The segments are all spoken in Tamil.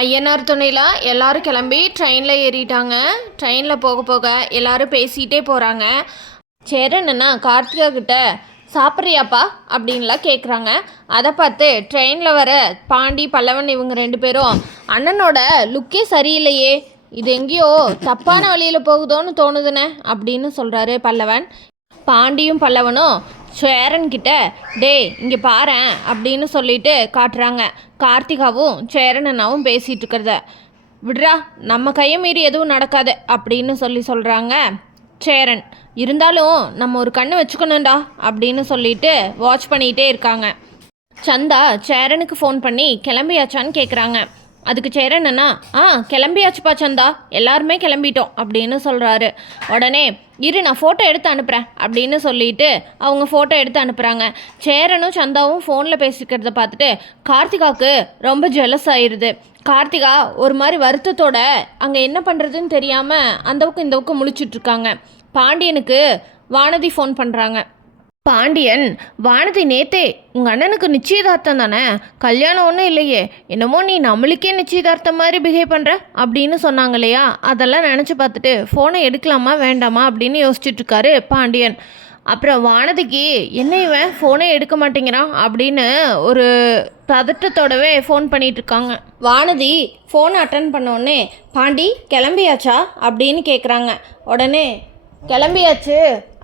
ஐயனார் துணையில் எல்லாரும் கிளம்பி ட்ரெயினில் ஏறிட்டாங்க. ட்ரெயினில் போக போக எல்லாரும் பேசிகிட்டே போகிறாங்க. சேரன்னா கார்த்திகா கிட்ட சாப்பிட்றியாப்பா அப்படின்லாம் கேட்குறாங்க. அதை பார்த்து ட்ரெயினில் வர பாண்டி பல்லவன் இவங்க 2 பேரும் அண்ணனோட லுக்கே சரியில்லையே, இது எங்கேயோ தப்பான வழியில் போகுதோன்னு தோணுதுண்ணே அப்படின்னு சொல்கிறாரு பல்லவன். பாண்டியும் பல்லவனும் சேரன்கிட்ட டே இங்கே பாரேன் அப்படின்னு சொல்லிட்டு காட்டுறாங்க. கார்த்திகாவும் சேரன் அண்ணாவும் பேசிகிட்டு இருக்கிறத விடுறா, நம்ம கையை மீறி எதுவும் நடக்காது அப்படின்னு சொல்கிறாங்க. சேரன் இருந்தாலும் நம்ம ஒரு கண்ணை வச்சுக்கணும்டா அப்படின்னு சொல்லிட்டு வாட்ச் பண்ணிகிட்டே இருக்காங்க. சந்தா சேரனுக்கு ஃபோன் பண்ணி கிளம்பியாச்சான்னு கேட்குறாங்க. அதுக்கு சேரன் அண்ணா கிளம்பியாச்சுப்பா சந்தா, எல்லாருமே கிளம்பிட்டோம் அப்படின்னு சொல்கிறாரு. உடனே இரு நான் ஃபோட்டோ எடுத்து அனுப்புகிறேன் அப்படின்னு சொல்லிட்டு அவங்க ஃபோட்டோ எடுத்து அனுப்புகிறாங்க. சேரனும் சந்தாவும் ஃபோனில் பேசிக்கிறத பார்த்துட்டு கார்த்திகாவுக்கு ரொம்ப ஜெலஸ் ஆயிடுது. கார்த்திகா ஒரு மாதிரி வருத்தத்தோட அங்கே என்ன பண்ணுறதுன்னு தெரியாமல் அந்தவுக்கு இந்தவுக்கு முழிச்சிட்ருக்காங்க. பாண்டியனுக்கு வானதி ஃபோன் பண்ணுறாங்க. பாண்டியன், வானதி நேத்தே உங்கள் அண்ணனுக்கு நிச்சயதார்த்தம் தானே, கல்யாணம் ஒன்றும் இல்லையே, என்னமோ நீ நம்மளுக்கே நிச்சயதார்த்தம் மாதிரி பிஹேவ் பண்ணுற அப்படின்னு சொன்னாங்க இல்லையா, அதெல்லாம் நினச்சி பார்த்துட்டு ஃபோனை எடுக்கலாமா வேண்டாமா அப்படின்னு யோசிச்சுட்ருக்காரு பாண்டியன். அப்புறம் வானதிக்கு என்ன இவன் ஃபோனே எடுக்க மாட்டேங்கிறான் அப்படின்னு ஒரு பதட்டத்தோடவே ஃபோன் பண்ணிகிட்ருக்காங்க. வானதி ஃபோனை அட்டன் பண்ணோடனே பாண்டி கிளம்பியாச்சா அப்படின்னு கேட்குறாங்க. உடனே கிளம்பியாச்சு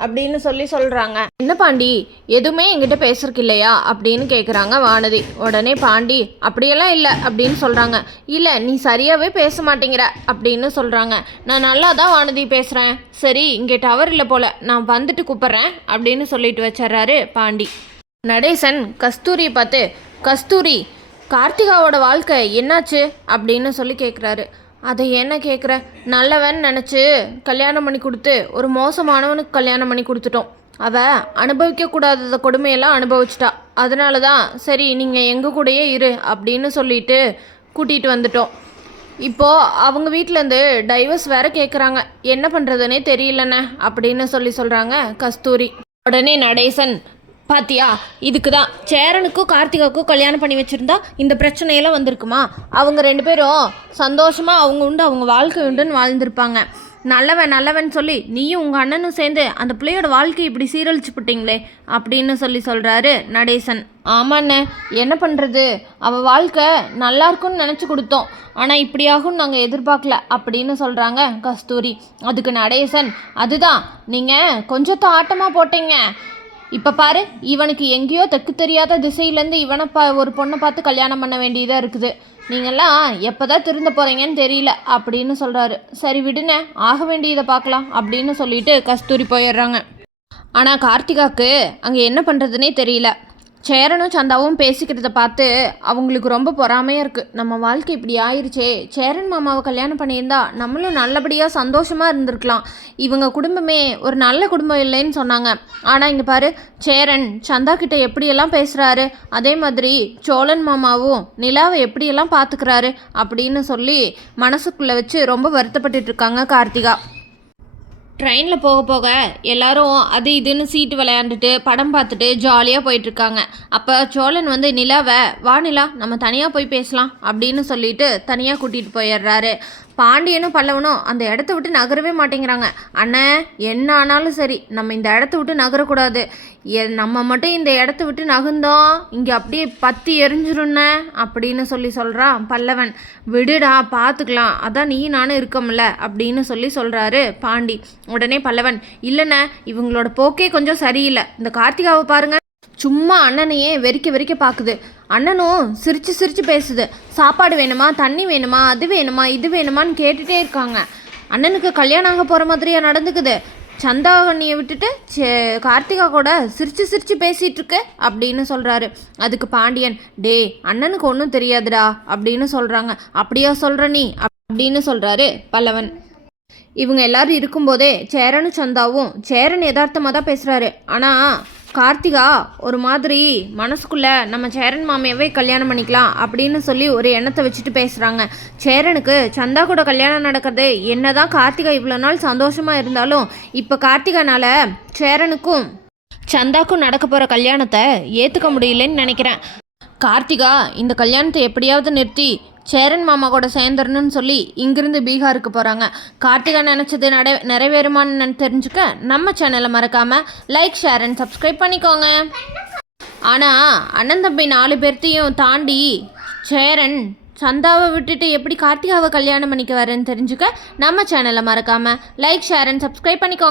அப்படின்னு சொல்கிறாங்க. என்ன பாண்டி எதுவுமே என்கிட்ட பேசுறதுக்கு இல்லையா அப்படின்னு கேட்குறாங்க வானதி. உடனே பாண்டி அப்படியெல்லாம் இல்லை அப்படின்னு சொல்கிறாங்க. இல்லை நீ சரியாகவே பேச மாட்டேங்கிற அப்படின்னு சொல்கிறாங்க. நான் நல்லா தான் வானதி பேசுகிறேன், சரி இங்கே டவர் இல்லை போல், நான் வந்துட்டு கூப்பிட்றேன் அப்படின்னு சொல்லிட்டு வச்சிட்றாரு பாண்டி. நடேசன் கஸ்தூரியை பார்த்து கஸ்தூரி கார்த்திகாவோட வாழ்க்கை என்னாச்சு அப்படின்னு கேட்குறாரு. அதை என்ன கேட்குற, நல்லவன் நினச்சி கல்யாணம் பண்ணி கொடுத்து ஒரு மோசமானவனுக்கு கல்யாணம் பண்ணி கொடுத்துட்டோம். அவள் அனுபவிக்கக்கூடாத கொடுமையெல்லாம் அனுபவிச்சிட்டா, அதனால தான் சரி நீங்கள் எங்கள் கூடயே இரு அப்படின்னு சொல்லிட்டு கூட்டிகிட்டு வந்துட்டோம். இப்போது அவங்க வீட்டிலேருந்து டைவர்ஸ் வேறு கேட்குறாங்க, என்ன பண்ணுறதுனே தெரியலண்ணே அப்படின்னு சொல்கிறாங்க கஸ்தூரி. உடனே நடேசன் பாத்தியா, இதுக்கு தான் சேரனுக்கும் கார்த்திகாவுக்கும் கல்யாணம் பண்ணி வச்சுருந்தா இந்த பிரச்சனையெல்லாம் வந்திருக்குமா, அவங்க 2 பேரும் சந்தோஷமாக அவங்க உண்டு அவங்க வாழ்க்கை உண்டுன்னு வாழ்ந்துருப்பாங்க. நல்லவன் நல்லவன் சொல்லி நீயும் உங்கள் அண்ணனும் சேர்ந்து அந்த பிள்ளையோட வாழ்க்கை இப்படி சீரழிச்சு போட்டிங்களே அப்படின்னு சொல்கிறாரு நடேசன். ஆமாண்ணே, என்ன பண்ணுறது, அவள் வாழ்க்கை நல்லா இருக்குன்னு நினச்சி கொடுத்தோம், ஆனால் இப்படியாகும் நாங்கள் எதிர்பார்க்கல அப்படின்னு சொல்கிறாங்க கஸ்தூரி. அதுக்கு நடேசன், அதுதான் நீங்கள் கொஞ்சத்தை ஆட்டமாக போட்டீங்க, இப்போ பாரு இவனுக்கு எங்கேயோ தெற்கு தெரியாத திசையிலேருந்து இவனை ஒரு பொண்ணை பார்த்து கல்யாணம் பண்ண வேண்டியதாக இருக்குது, நீங்கள்லாம் எப்போ தான் திருந்த போகிறீங்கன்னு தெரியல அப்படின்னு சொல்கிறாரு. சரி விடுனே, ஆக வேண்டியதை பார்க்கலாம் அப்படின்னு சொல்லிட்டு கஸ்தூரி போயிடுறாங்க. ஆனால் கார்த்திகாவுக்கு அங்கே என்ன பண்ணுறதுனே தெரியல. சேரனும் சந்தாவும் பேசிக்கிறத பார்த்து அவங்களுக்கு ரொம்ப பொறாமையாக இருக்குது. நம்ம வாழ்க்கை இப்படி ஆயிடுச்சே, சேரன் மாமாவை கல்யாணம் பண்ணியிருந்தா நம்மளும் நல்லபடியாக சந்தோஷமாக இருந்திருக்கலாம், இவங்க குடும்பமே ஒரு நல்ல குடும்பம் இல்லைன்னு சொன்னாங்க. ஆனால் இங்கே பாரு, சேரன் சந்தா கிட்ட எப்படியெல்லாம் பேசுகிறாரு, அதே மாதிரி சோழன் மாமாவும் நிலாவை எப்படியெல்லாம் பார்த்துக்கிறாரு அப்படின்னு மனசுக்குள்ளே வச்சு ரொம்ப வருத்தப்பட்டுட்டு இருக்காங்க கார்த்திகா. ட்ரெயினில் போக போக எல்லாரும் அது இதுன்னு சீட்டு விளையாண்டுட்டு படம் பார்த்துட்டு ஜாலியாக போயிட்டுருக்காங்க. அப்போ சோழன் வந்து நிலாவை வா நிலா நம்ம தனியாக போய் பேசலாம் அப்படின்னு சொல்லிட்டு தனியாக கூட்டிகிட்டு போயிடுறாரு. பாண்டியனும் பல்லவனும் அந்த இடத்த விட்டு நகரவே மாட்டேங்கிறாங்க. அண்ணன் என்ன ஆனாலும் சரி நம்ம இந்த இடத்த விட்டு நகரக்கூடாது, நம்ம மட்டும் இந்த இடத்த விட்டு நகர்ந்தோம் இங்கே அப்படியே பற்றி எரிஞ்சிருண்ண அப்படின்னு சொல்கிறான் பல்லவன். விடுடா பார்த்துக்கலாம், அதான் நீ நானும் இருக்கோம்ல அப்படின்னு சொல்கிறாரு பாண்டி. உடனே பல்லவன், இல்லைண்ணே இவங்களோட போக்கே கொஞ்சம் சரியில்லை, இந்த கார்த்திகாவை பாருங்க சும்மா அண்ணனையே வெறிக்க பார்க்குது, அண்ணனும் சிரித்து பேசுது, சாப்பாடு வேணுமா தண்ணி வேணுமா அது வேணுமா இது வேணுமான்னு கேட்டுகிட்டே இருக்காங்க. அண்ணனுக்கு கல்யாணம் ஆக போகிற மாதிரியாக நடந்துக்குது, சந்தாவண்ணியை விட்டுட்டு கார்த்திகா கூட சிரித்து பேசிகிட்ருக்கு அப்படின்னு சொல்கிறாரு. அதுக்கு பாண்டியன், டே அண்ணனுக்கு ஒன்றும் தெரியாதுடா அப்படின்னு சொல்கிறாங்க. அப்படியா சொல்கிற நீ அப்படின்னு சொல்கிறாரு பல்லவன். இவங்க எல்லாரும் இருக்கும்போதே சேரனும் சந்தாவும் சேரன் யதார்த்தமாக தான் பேசுகிறாரு. ஆனால் கார்த்திகா ஒரு மாதிரி மனசுக்குள்ளே நம்ம சேரன் மாமையவே கல்யாணம் பண்ணிக்கலாம் அப்படின்னு ஒரு எண்ணத்தை வச்சுட்டு பேசுகிறாங்க. சேரனுக்கு சந்தா கூட கல்யாணம் நடக்கிறது என்ன தான் கார்த்திகா இவ்வளோ நாள் சந்தோஷமாக இருந்தாலும் இப்போ கார்த்திகானால சேரனுக்கும் சந்தாக்கும் நடக்க போகிற கல்யாணத்தை ஏற்றுக்க முடியலன்னு நினைக்கிறேன். கார்த்திகா இந்த கல்யாணத்தை எப்படியாவது நிறுத்தி சேரன் மாமா கூட சேர்ந்துடணும்னு சொல்லி இங்கிருந்து பீகாருக்கு போகிறாங்க. கார்த்திகா நினச்சது நிறைவேறுமான்னு தெரிஞ்சுக்க நம்ம சேனலை மறக்காமல் லைக், ஷேர் அண்ட் சப்ஸ்கிரைப் பண்ணிக்கோங்க. ஆனால் அண்ணன் தம்பி 4 பேர்த்தையும் தாண்டி சேரன் சந்தாவை விட்டுட்டு எப்படி கார்த்திகாவை கல்யாணம் பண்ணிக்க வரேன்னு தெரிஞ்சுக்க நம்ம சேனலை மறக்காமல் லைக், ஷேர் அண்ட் சப்ஸ்கிரைப் பண்ணிக்கோங்க.